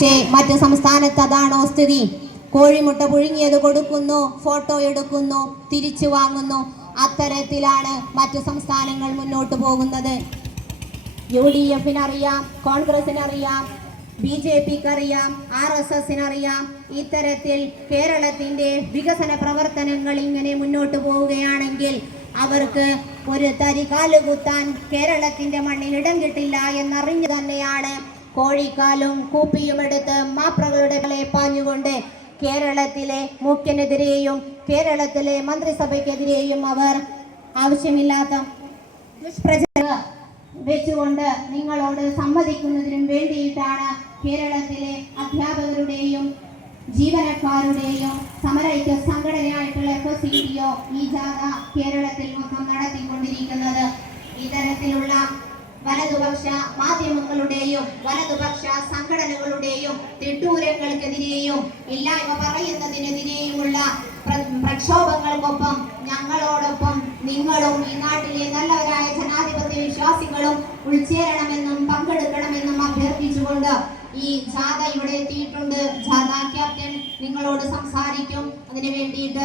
പക്ഷേ മറ്റു സംസ്ഥാനത്ത് അതാണോ സ്ഥിതി? കോഴിമുട്ട പുഴുങ്ങിയത് കൊടുക്കുന്നു ഫോട്ടോ എടുക്കുന്നു തിരിച്ചു വാങ്ങുന്നു. അത്തരത്തിലാണ് മറ്റു സംസ്ഥാനങ്ങൾ മുന്നോട്ട് പോകുന്നത്. യു ഡി എഫിനറിയാം കോൺഗ്രസിനറിയാം ബി ജെ പിക്ക് അറിയാം ആർ എസ് എസിനറിയാം ഇത്തരത്തിൽ കേരളത്തിന്റെ വികസന പ്രവർത്തനങ്ങൾ ഇങ്ങനെ മുന്നോട്ട് പോവുകയാണെങ്കിൽ അവർക്ക് ഒരു തരി കേരളത്തിന്റെ മണ്ണിൽ ഇടം കിട്ടില്ല എന്നറിഞ്ഞു തന്നെയാണ് കോഴിക്കാലും കൂപ്പിയും എടുത്ത് മാപ്രകളുടെ കളെ പാഞ്ഞുകൊണ്ട് കേരളത്തിലെ മുഖ്യനെതിരെയും കേരളത്തിലെ മന്ത്രിസഭയ്ക്കെതിരെയും അവർ ആവശ്യമില്ലാത്ത വെച്ചുകൊണ്ട് നിങ്ങളോട് സമ്മതിക്കുന്നതിനും വേണ്ടിയിട്ടാണ് കേരളത്തിലെ അധ്യാപകരുടെയും ജീവനക്കാരുടെയും സമരൈക്യ സംഘടനയായിട്ടുള്ള എഫ് സി ഈ ജാഥ കേരളത്തിൽ മൊത്തം ഇത്തരത്തിലുള്ള വലതുപക്ഷ മാധ്യമങ്ങളുടെയും വലതുപക്ഷ സംഘടനകളുടെയും തിട്ടൂരങ്ങൾക്കെതിരെയും ഇല്ലായ്മ പറയുന്നതിനെതിരെയുമുള്ള പ്ര- പ്രക്ഷോഭങ്ങൾക്കൊപ്പം ഞങ്ങളോടൊപ്പം നിങ്ങളും ഈ നാട്ടിലെ നല്ലവരായ ജനാധിപത്യ വിശ്വാസികളും ഉൾച്ചേരണമെന്നും പങ്കെടുക്കണമെന്നും അഭ്യർത്ഥിച്ചുകൊണ്ട് ഈ ജാഥ ഇവിടെ എത്തിയിട്ടുണ്ട്. ജാഥ ക്യാപ്റ്റൻ നിങ്ങളോട് സംസാരിക്കും. അതിനു വേണ്ടിയിട്ട്